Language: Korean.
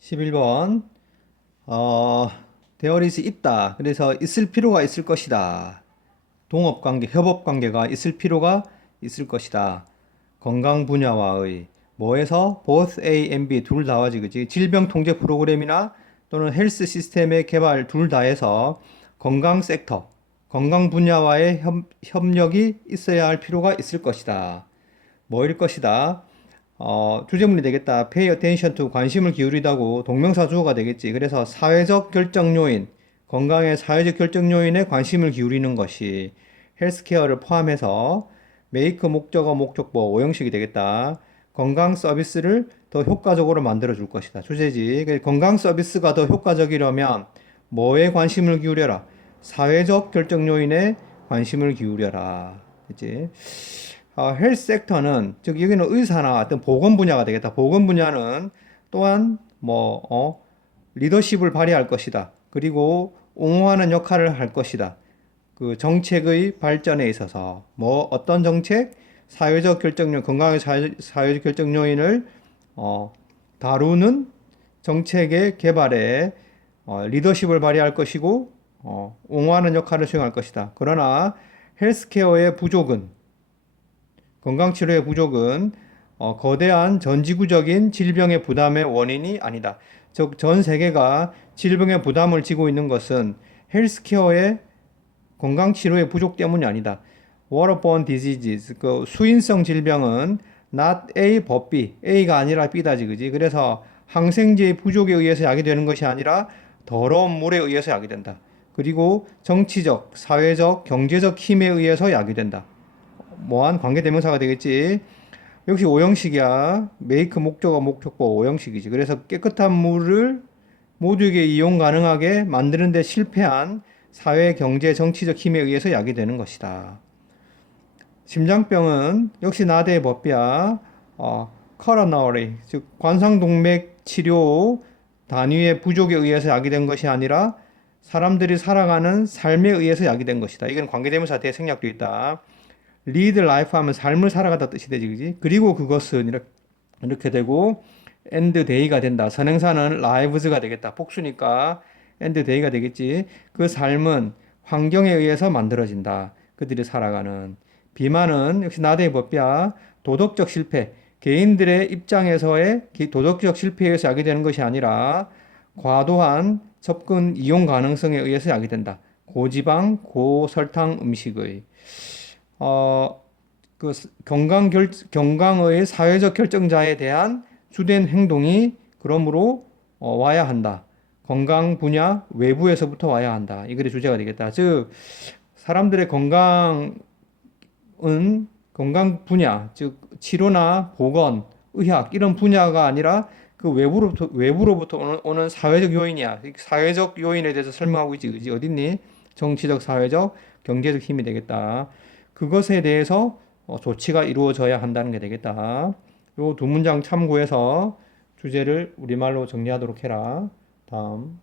11번 어, there is 있다. 그래서 있을 필요가 있을 것이다. 동업관계, 협업관계가 있을 필요가 있을 것이다. 건강 분야와의 뭐에서 both A and B 둘 다와지 그지? 질병 통제 프로그램이나 또는 헬스 시스템의 개발 둘 다에서 건강 섹터, 건강 분야와의 협력이 있어야 할 필요가 있을 것이다. 뭐일 것이다? 주제문이 되겠다. pay attention to 관심을 기울이다고 동명사 주어가 되겠지. 그래서 사회적 결정 요인, 건강의 사회적 결정 요인에 관심을 기울이는 것이 헬스케어를 포함해서 make 목적어 목적보 오형식이 되겠다. 건강 서비스를 더 효과적으로 만들어 줄 것이다. 주제지. 건강 서비스가 더 효과적이려면 뭐에 관심을 기울여라? 사회적 결정 요인에 관심을 기울여라. 그치? 헬스 섹터는 즉 여기는 의사나 어떤 보건 분야가 되겠다. 보건 분야는 또한 리더십을 발휘할 것이다. 그리고 옹호하는 역할을 할 것이다. 그 정책의 발전에 있어서 어떤 정책, 사회적 결정력, 건강의 사회적 결정 요인을 다루는 정책의 개발에 리더십을 발휘할 것이고 옹호하는 역할을 수행할 것이다. 그러나 헬스케어의 부족은 건강치료의 부족은 거대한 전지구적인 질병의 부담의 원인이 아니다. 즉, 전 세계가 질병의 부담을 지고 있는 것은 헬스케어의 건강치료의 부족 때문이 아니다. waterborne diseases, 그 수인성 질병은 not A but B, A가 아니라 B다지, 그지? 그래서 항생제의 부족에 의해서 약이 되는 것이 아니라 더러운 물에 의해서 약이 된다. 그리고 정치적, 사회적, 경제적 힘에 의해서 약이 된다. 뭐한 관계대명사가 되겠지. 역시 오형식이야. make 목적어 목적보 오형식이지. 그래서 깨끗한 물을 모두에게 이용 가능하게 만드는 데 실패한 사회, 경제, 정치적 힘에 의해서 약이 되는 것이다. 심장병은 역시 나대의 법비야. coronary, 즉 관상동맥 치료 단위의 부족에 의해서 약이 된 것이 아니라 사람들이 살아가는 삶에 의해서 약이 된 것이다. 이건 관계대명사 대생략도 있다. lead life 하면 삶을 살아가다 뜻이 되지, 그지? 그리고 그것은 이렇게 되고 end day가 된다. 선행사는 lives가 되겠다. 복수니까 end day가 되겠지. 그 삶은 환경에 의해서 만들어진다. 그들이 살아가는. 비만은 역시 나대의 법이야. 도덕적 실패. 개인들의 입장에서의 도덕적 실패에 의해서 약이 되는 것이 아니라 과도한 접근 이용 가능성에 의해서 약이 된다. 고지방, 고설탕 음식의. 그 건강의 사회적 결정자에 대한 주된 행동이 그러므로 와야 한다. 건강 분야 외부에서부터 와야 한다. 이 글의 주제가 되겠다. 즉 사람들의 건강 분야, 즉 치료나 보건, 의학 이런 분야가 아니라 그 외부로부터 오는 사회적 요인이야. 사회적 요인에 대해서 설명하고 있지, 그지? 어딨니? 정치적, 사회적, 경제적 힘이 되겠다. 그것에 대해서 조치가 이루어져야 한다는 게 되겠다. 요 두 문장 참고해서 주제를 우리말로 정리하도록 해라. 다음.